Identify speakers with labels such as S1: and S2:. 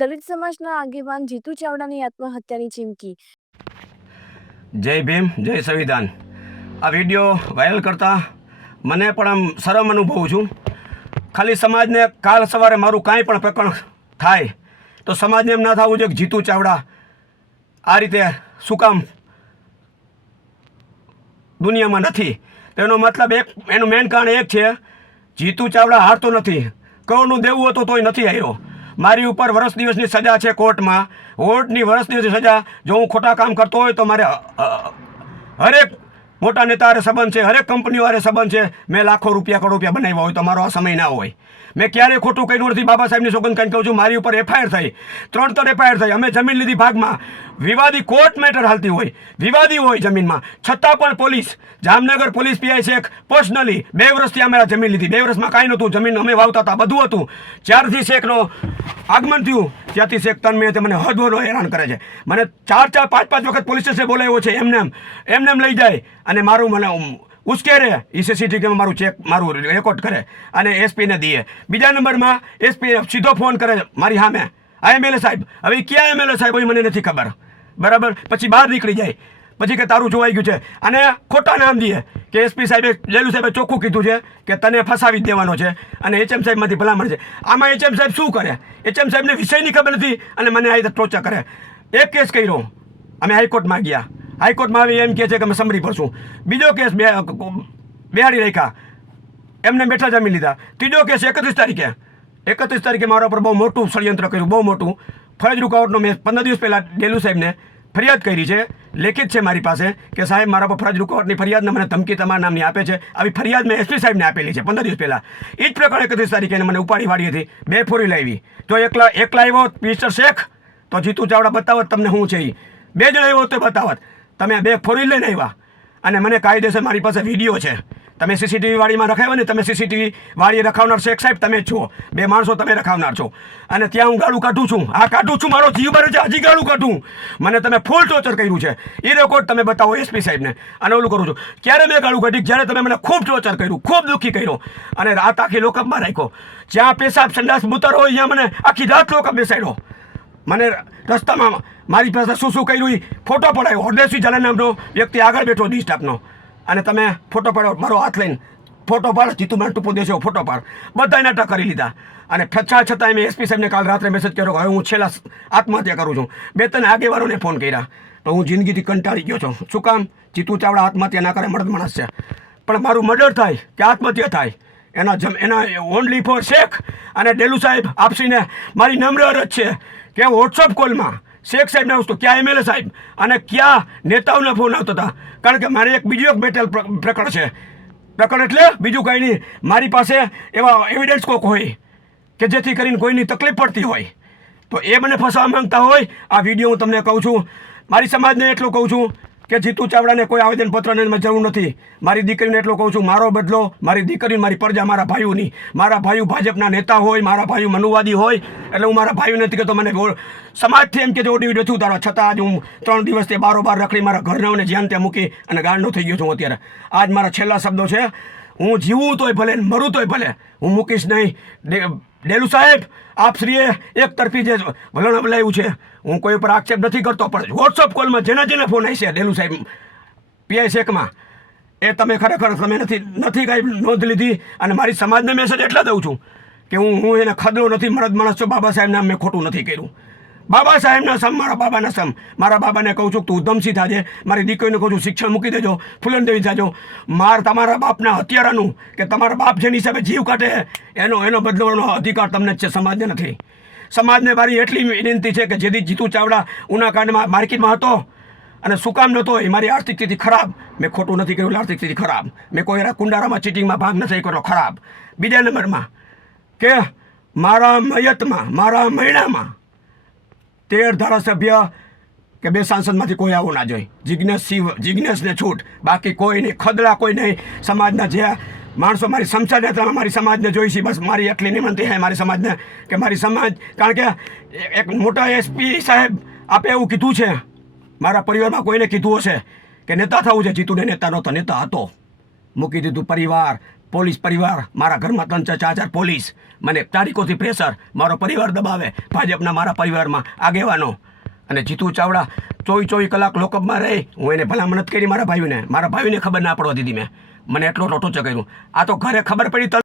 S1: દલિત સમાજના આગેવાન જીતુ ચાવડાની આત્મહત્યાની ચીમકી
S2: જય ભીમ જય સંવિધાન આ વિડીયો વાયરલ કરતાં મને પણ આમ શરમ અનુભવું છું ખાલી સમાજને કાલ સવારે મારું કાંઈ પણ પ્રકરણ થાય તો સમાજને એમ ના થવું જોઈએ કે જીતુ ચાવડા આ રીતે શું કામ દુનિયામાં નથી તેનો મતલબ એક એનું મેન કારણ એક છે જીતુ ચાવડા હારતો નથી કરોડનું દેવું હતું તોય નથી આવ્યો મારી ઉપર વર્ષ દિવસની સજા છે કોર્ટમાં કોર્ટની વર્ષ દિવસની સજા જો હું ખોટા કામ કરતો હોય તો મારે હરેક મોટા નેતા હારે સંબંધ છે હરેક કંપનીઓ હારે સંબંધ છે મેં લાખો રૂપિયા કરોડ રૂપિયા બનાવ્યા હોય તો મારો આ સમય ના હોય મેં ક્યારેય ખોટું કર્યું નથી બાબા સાહેબની સોગંદ કાંઈ કહું છું મારી ઉપર એફઆઈઆર થઈ ત્રણ ત્રણ એફઆઈઆર થઈ અમે જમીન લીધી ભાગમાં વિવાદી કોર્ટ મેટર હાલતી હોય વિવાદી હોય જમીનમાં છતાં પણ police Jamnagar police PI Sheikh personally બે વર્ષથી અમે જમીન લીધી બે વર્ષમાં કાંઈ નહોતું જમીન અમે વાવતા હતા બધું હતું જ્યારથી શેખનો આગમન થયું ત્યાંથી શેખ તન્મે તે મને હદવરો હેરાન કરે છે મને ચાર ચાર પાંચ પાંચ વખત પોલીસ સ્ટેશન બોલાવ્યો છે એમને એમ એમને એમ લઈ જાય અને મારું મને ઉશ્કેરે ઈસીસીટીવીમાં મારું ચેક મારું રેકોર્ડ કરે અને એસપીને દઈએ બીજા નંબરમાં એસપી સીધો ફોન કરે મારી સામે આ એમએલએ સાહેબ હવે ક્યાં એમએલએ સાહેબ હોય મને નથી ખબર બરાબર પછી બહાર નીકળી જાય પછી કે તારું જોવાઈ ગયું છે અને ખોટા નામ દીએ કે એસપી સાહેબે લેલુ સાહેબે ચોખ્ખું કીધું છે કે તને ફસાવી દેવાનો છે અને એચએમ સાહેબમાંથી ભલામણ છે આમાં એચએમ સાહેબ શું કરે એચએમ સાહેબને વિષયની ખબર નથી અને મને આ રીતે ટોચા કરે એક કેસ કર્યો અમે હાઈકોર્ટમાં ગયા હાઈકોર્ટમાં આવી એમ કહે છે કે અમે સમરી ભરશું બીજો કેસ બે બિહારી રાખ્યા એમને બેઠા જામી લીધા ત્રીજો કેસ એકત્રીસ તારીખે એકત્રીસ તારીખે મારા ઉપર બહુ મોટું ષડયંત્ર કર્યું બહુ મોટું ફરજ રૂકાવટનો મેં પંદર દિવસ પહેલાં ડેલુ સાહેબને ફરિયાદ કરી છે લેખિત છે મારી પાસે કે સાહેબ મારા પર ફરજ રૂકાવટની ફરિયાદને મને ધમકી તમારા નામની આપે છે આવી ફરિયાદ મેં એસપી સાહેબને આપેલી છે પંદર દિવસ પહેલાં એ જ પ્રકારે એકત્રીસ તારીખે મને ઉપાડી વાળી હતી બે ફોરી લાવી તો એકલા એકલા આવ્યો મિસ્ટર શેખ તો જીતુ ચાવડા બતાવત તમને શું છે એ બે જણ આવ્યો તો બતાવત તમે બે ફોરી લઈને આવ્યા અને મને કાયદેસર મારી પાસે વિડીયો છે તમે સીસીટીવી વાળીમાં રખાવ્યા ને તમે સીસીટીવી વાળી રખાવનાર છો એક સાહેબ તમે જ છો બે માણસો તમે રખાવનાર છો અને ત્યાં હું ગાળું કાઢું છું આ કાઢું છું મારો જીવ ભરે છે હજી ગાળું કાઢું મને તમે ફૂલ ટોર્ચર કર્યું છે એ રેકોર્ડ તમે બતાવો એસપી સાહેબને અને ઓલું કરું છું ક્યારે મેં ગાળું કાઢી જ્યારે તમે મને ખૂબ ટોર્ચર કર્યું ખૂબ દુઃખી કર્યો અને રાત આખી લોકઅપમાં રાખ્યો જ્યાં પેશાબ સંડાસ મુતર હોય ત્યાં મને આખી રાત લોકઅપ બેસાડ્યો મને રસ્તામાં મારી પાસે શું શું કર્યું ફોટો પડાયો હોડેશ્વી જલાનામનો વ્યક્તિ આગળ બેઠો ડી સ્ટાફનો અને તમે ફોટો પાડો મારો હાથ લઈને ફોટો પાડો જીતુ મને ટૂંકો દેશો ફોટો પાડ બધાને અટક કરી લીધા અને ફચ્છા છતાં મેં એસપી સાહેબને કાલ રાત્રે મેસેજ કર્યો હવે હું છેલ્લા આત્મહત્યા કરું છું બે તને આગેવારોને ફોન કર્યા તો હું જિંદગીથી કંટાળી ગયો છું શું કામ જીતુ ચાવડા આત્મહત્યા ના કરે મર્દ માણસ છે પણ મારું મર્ડર થાય કે આત્મહત્યા થાય એના જમ એના ઓનલી ફોર શેખ અને ડેલુ સાહેબ આપસીને મારી નમ્ર અરજ છે કે વોટ્સઅપ કોલમાં શેખ સાહેબને તો ક્યાં એમએલએ સાહેબ અને ક્યાં નેતાઓને ફોન આવતો હતા કારણ કે મારે એક બીજો એક મેટલ પ્રકરણ છે પ્રકરણ એટલે બીજું કંઈ નહીં મારી પાસે એવા એવિડન્સ કોક હોય કે જેથી કરીને કોઈની તકલીફ પડતી હોય તો એ મને ફસાવા માંગતા હોય આ વિડીયો હું તમને કહું છું મારી સમાજને એટલું કહું છું કે જીતુ ચાવડાને કોઈ આવેદનપત્રની જરૂર નથી મારી દીકરીને એટલો કહું છું મારો બદલો મારી દીકરી મારી પ્રજા મારા ભાઈઓની મારા ભાઈઓ ભાજપના નેતા હોય મારા ભાઈઓ મનુવાદી હોય એટલે હું મારા ભાઈઓ નથી કહેતો મને સમાજથી એમ કે જોડી ઓડી છું ઉતારવા છતાં આજ હું ત્રણ દિવસથી બારોબાર રખડી મારા ઘરનાઓને જ્યાં ત્યાં મૂકી અને ગાંડો થઈ ગયો છું અત્યારે આજ મારા છેલ્લા શબ્દો છે હું જીવું તોય ભલે મરું તોય ભલે હું મૂકીશ નહીં ડેલુ સાહેબ આપ શ્રીએ એક તરફી જે વલણ અપનાવ્યું છે હું કોઈ ઉપર આક્ષેપ નથી કરતો પણ વોટ્સઅપ કોલમાં જેના જેના ફોન આવી છે ડેલુ સાહેબ પીઆઈ શેકમાં એ તમે ખરેખર તમે નથી નથી કાંઈ નોંધ લીધી અને મારી સમાજને મેસેજ એટલા દઉં છું કે હું હું એને ખદલો નથી મરદ માણસ છું બાબા સાહેબને મેં ખોટું નથી કર્યું બાબા સાહેબના સમ મારા બાબાના સમ મારા બાબાને કહું છું તું ઉધમસિંહ થાજે મારી દીકરીને કહું છું શિક્ષણ મૂકી દેજો ફૂલનદેવી થાજો માર તમારા બાપના હત્યારાનું કે તમારા બાપ જેની હિસાબે જીવ કાઢે એનો એનો બદલવાનો અધિકાર તમને જ છે સમાજને નથી સમાજને મારી એટલી વિનંતી છે કે જેથી જીતુ ચાવડા ઉનાકાંડમાં માર્કેટમાં હતો અને શું કામ નહોતો એ મારી આર્થિક સ્થિતિ ખરાબ મેં ખોટું નથી કર્યું આર્થિક સ્થિતિ ખરાબ મેં કોઈ કુંડારામાં ચીટિંગમાં ભાગ નથી કર્યો ખરાબ બીજા નંબરમાં કે મારા મયતમાં મારા મહિનામાં તેર ધારાસભ્ય કે બે સાંસદમાંથી કોઈ આવું ના જોઈએ જિજ્ઞેશ શિવ જિજ્ઞેશને છૂટ બાકી કોઈ નહીં ખદડા કોઈ નહીં સમાજના જે માણસો મારી સંસાર યાત્રામાં મારી સમાજને જોઈ છે બસ મારી એટલી નિમંત્રી છે મારી સમાજને કે મારી સમાજ કારણ કે એક મોટા એસપી સાહેબ આપે એવું કીધું છે મારા પરિવારમાં કોઈને કીધું હશે કે નેતા થવું છે જીતુને નેતા નહોતો નેતા હતો મૂકી દીધું પરિવાર પોલીસ પરિવાર મારા ઘરમાં ત્રણ ચાર ચાર ચાર પોલીસ મને તારીખોથી પ્રેશર મારો પરિવાર દબાવે ભાજપના મારા પરિવારમાં આગેવાનો અને જીતુ ચાવડા ચોવીસ ચોવીસ કલાક લોકઅપમાં રહી હું એને ભલામણ કરી મારા ભાઈઓને મારા ભાઈઓને ખબર ના પડવા દીધી મેં મને એટલો રોટો ચક્યું આ તો ઘરે ખબર પડી